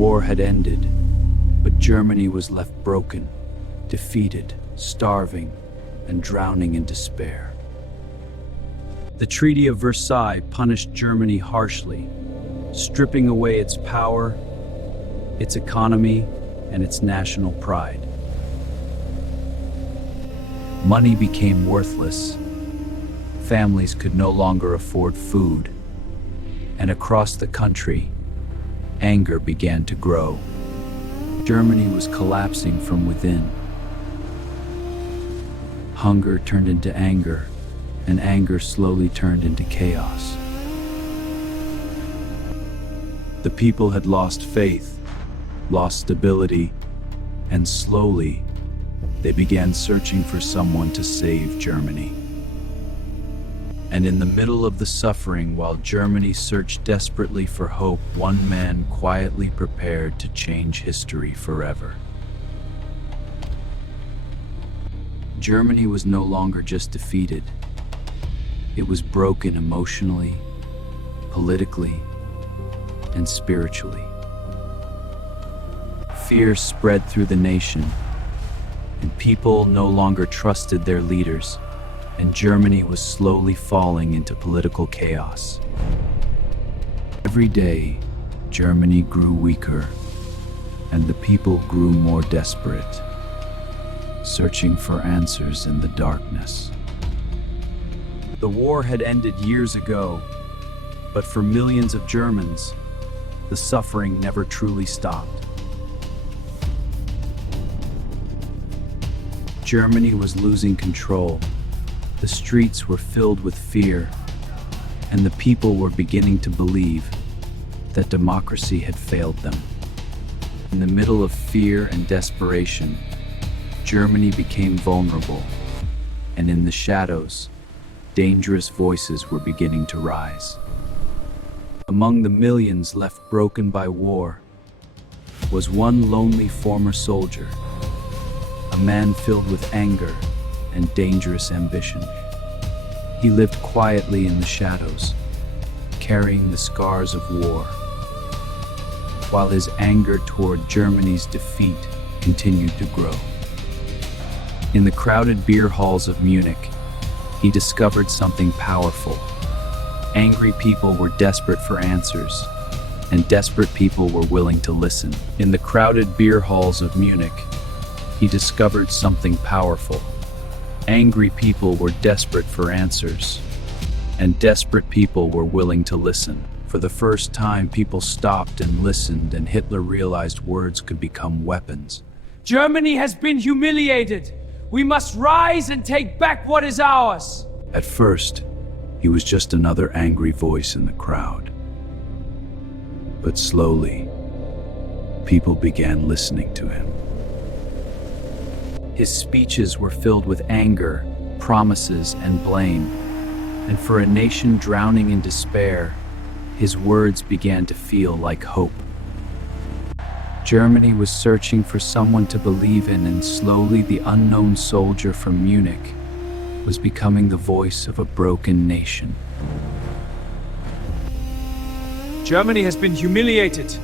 war had ended, but Germany was left broken, defeated, starving, and drowning in despair. The Treaty of Versailles punished Germany harshly, stripping away its power, its economy, and its national pride. Money became worthless, families could no longer afford food, and across the country, anger began to grow. Germany was collapsing from within. Hunger turned into anger, and anger slowly turned into chaos. The people had lost faith, lost stability, and slowly, they began searching for someone to save Germany. And in the middle of the suffering, while Germany searched desperately for hope, one man quietly prepared to change history forever. Germany was no longer just defeated. It was broken emotionally, politically, and spiritually. Fear spread through the nation, and people no longer trusted their leaders, and Germany was slowly falling into political chaos. Every day, Germany grew weaker, and the people grew more desperate, searching for answers in the darkness. The war had ended years ago, but for millions of Germans, the suffering never truly stopped. Germany was losing control. The streets were filled with fear, and the people were beginning to believe that democracy had failed them. In the middle of fear and desperation, Germany became vulnerable, and in the shadows, dangerous voices were beginning to rise. Among the millions left broken by war was one lonely former soldier, a man filled with anger and dangerous ambition. He lived quietly in the shadows, carrying the scars of war, while his anger toward Germany's defeat continued to grow. In the crowded beer halls of Munich, he discovered something powerful. Angry people were desperate for answers, and desperate people were willing to listen. In the crowded beer halls of Munich, he discovered something powerful. Angry people were desperate for answers, and desperate people were willing to listen. For the first time, people stopped and listened, and Hitler realized words could become weapons. Germany has been humiliated. We must rise and take back what is ours. At first, he was just another angry voice in the crowd. But slowly, people began listening to him. His speeches were filled with anger, promises, and blame. And for a nation drowning in despair, his words began to feel like hope. Germany was searching for someone to believe in, and slowly the unknown soldier from Munich was becoming the voice of a broken nation. Germany has been humiliated.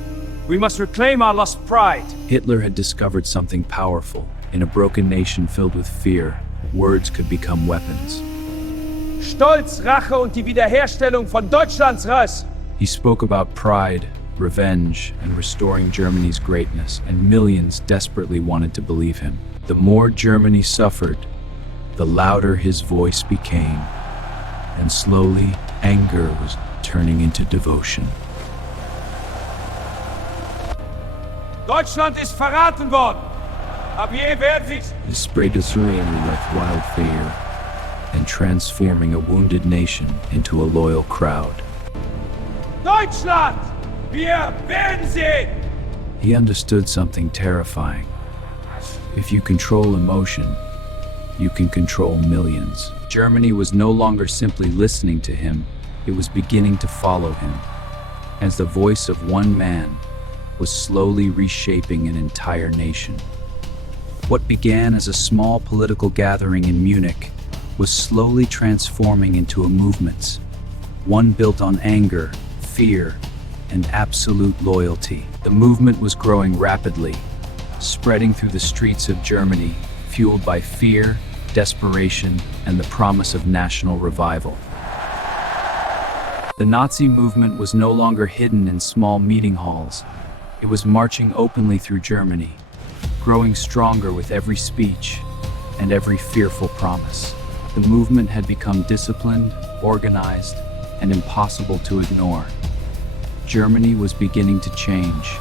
We must reclaim our lost pride. Hitler had discovered something powerful. In a broken nation filled with fear, words could become weapons. Stolz, Rache und die Wiederherstellung von Deutschlands Russ. He spoke about pride, revenge, and restoring Germany's greatness, and millions desperately wanted to believe him. The more Germany suffered, the louder his voice became, and slowly, anger was turning into devotion. Deutschland ist verraten worden. Aber ihr werdet sich. It spread through like wildfire, and transforming a wounded nation into a loyal crowd. Deutschland! Wir werden sie! He understood something terrifying. If you control emotion, you can control millions. Germany was no longer simply listening to him, it was beginning to follow him, as the voice of one man was slowly reshaping an entire nation. What began as a small political gathering in Munich was slowly transforming into a movement, one built on anger, fear, and absolute loyalty. The movement was growing rapidly, spreading through the streets of Germany, fueled by fear, desperation, and the promise of national revival. The Nazi movement was no longer hidden in small meeting halls. It was marching openly through Germany, growing stronger with every speech and every fearful promise. The movement had become disciplined, organized, and impossible to ignore. Germany was beginning to change.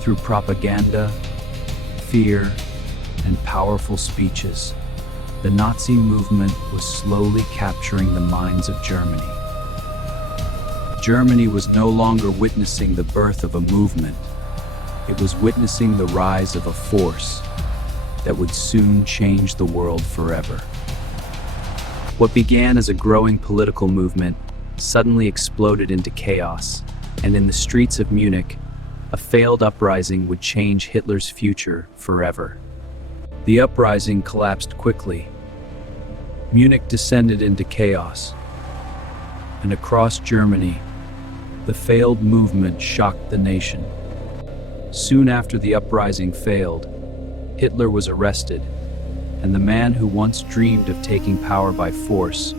Through propaganda, fear, and powerful speeches, the Nazi movement was slowly capturing the minds of Germany. Germany was no longer witnessing the birth of a movement. It was witnessing the rise of a force that would soon change the world forever. What began as a growing political movement suddenly exploded into chaos, and in the streets of Munich, a failed uprising would change Hitler's future forever. The uprising collapsed quickly. Munich descended into chaos, and across Germany, the failed movement shocked the nation. Soon after the uprising failed, Hitler was arrested, and the man who once dreamed of taking power by force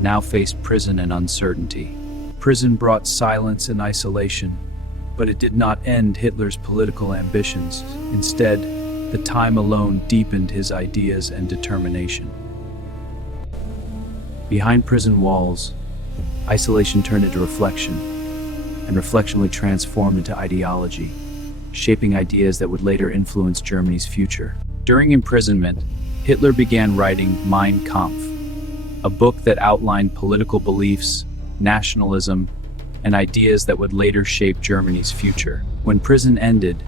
now faced prison and uncertainty. Prison brought silence and isolation, but it did not end Hitler's political ambitions. Instead, the time alone deepened his ideas and determination. Behind prison walls, isolation turned into reflection, and reflection would transform into ideology, shaping ideas that would later influence Germany's future. During imprisonment, Hitler began writing Mein Kampf, a book that outlined political beliefs, nationalism, and ideas that would later shape Germany's future. When prison ended,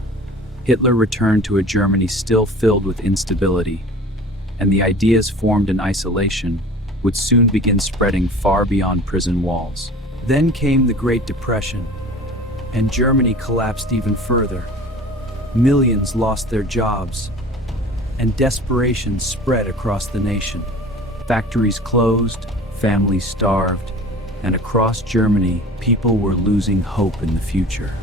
Hitler returned to a Germany still filled with instability, and the ideas formed in isolation would soon begin spreading far beyond prison walls. Then came the Great Depression, and Germany collapsed even further. Millions lost their jobs, and desperation spread across the nation. Factories closed, families starved, and across Germany, people were losing hope in the future.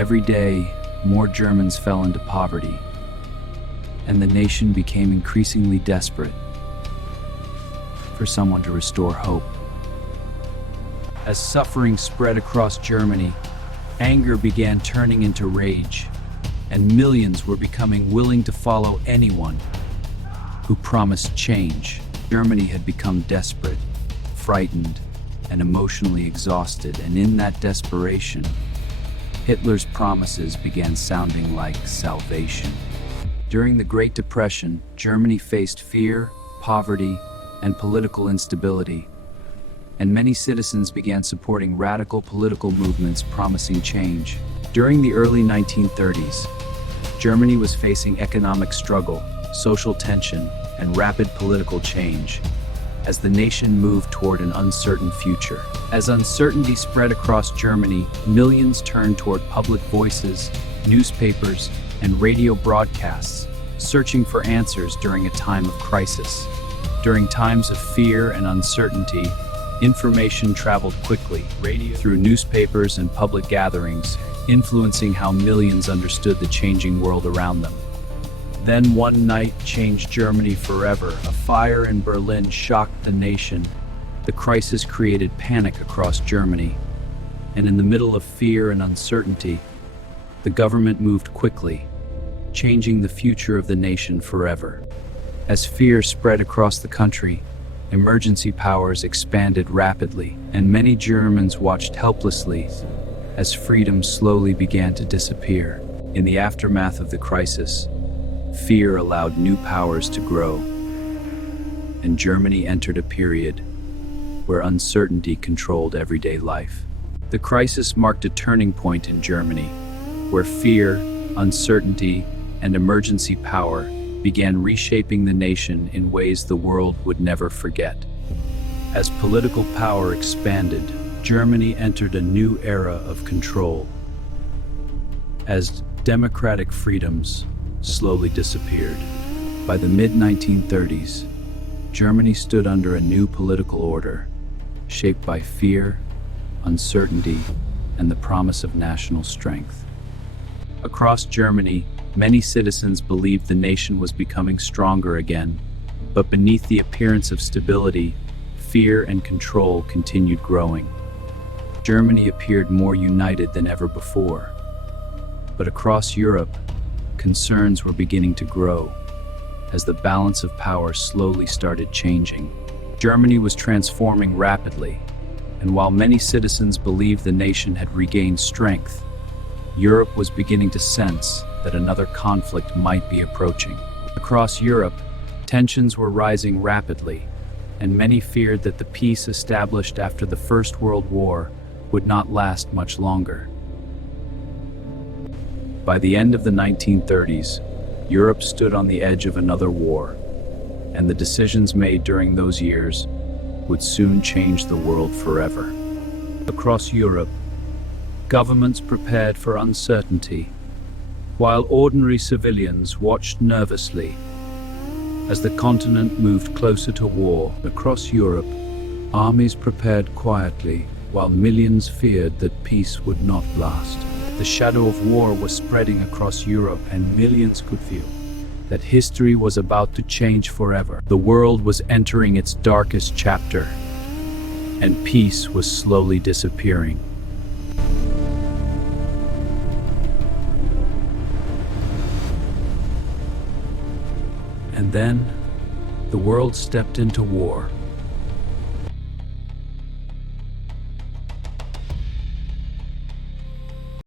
Every day, more Germans fell into poverty, and the nation became increasingly desperate for someone to restore hope. As suffering spread across Germany, anger began turning into rage, and millions were becoming willing to follow anyone who promised change. Germany had become desperate, frightened, and emotionally exhausted, and in that desperation, Hitler's promises began sounding like salvation. During the Great Depression, Germany faced fear, poverty, and political instability, and many citizens began supporting radical political movements promising change. During the early 1930s, Germany was facing economic struggle, social tension, and rapid political change as the nation moved toward an uncertain future. As uncertainty spread across Germany, millions turned toward public voices, newspapers, and radio broadcasts, searching for answers during a time of crisis. During times of fear and uncertainty, information traveled quickly, through newspapers and public gatherings, influencing how millions understood the changing world around them. Then one night changed Germany forever. A fire in Berlin shocked the nation. The crisis created panic across Germany, and in the middle of fear and uncertainty, the government moved quickly, changing the future of the nation forever. As fear spread across the country, emergency powers expanded rapidly, and many Germans watched helplessly as freedom slowly began to disappear. In the aftermath of the crisis, fear allowed new powers to grow, and Germany entered a period where uncertainty controlled everyday life. The crisis marked a turning point in Germany, where fear, uncertainty, and emergency power began reshaping the nation in ways the world would never forget. As political power expanded, Germany entered a new era of control. As democratic freedoms slowly disappeared, by the mid-1930s, Germany stood under a new political order, shaped by fear, uncertainty, and the promise of national strength. Across Germany, many citizens believed the nation was becoming stronger again, but beneath the appearance of stability, fear and control continued growing. Germany appeared more united than ever before. But across Europe, concerns were beginning to grow as the balance of power slowly started changing. Germany was transforming rapidly, and while many citizens believed the nation had regained strength, Europe was beginning to sense that another conflict might be approaching. Across Europe, tensions were rising rapidly, and many feared that the peace established after the First World War would not last much longer. By the end of the 1930s, Europe stood on the edge of another war, and the decisions made during those years would soon change the world forever. Across Europe, governments prepared for uncertainty, while ordinary civilians watched nervously as the continent moved closer to war. Across Europe, armies prepared quietly, while millions feared that peace would not last. The shadow of war was spreading across Europe, and millions could feel that history was about to change forever. The world was entering its darkest chapter, and peace was slowly disappearing. And then, the world stepped into war.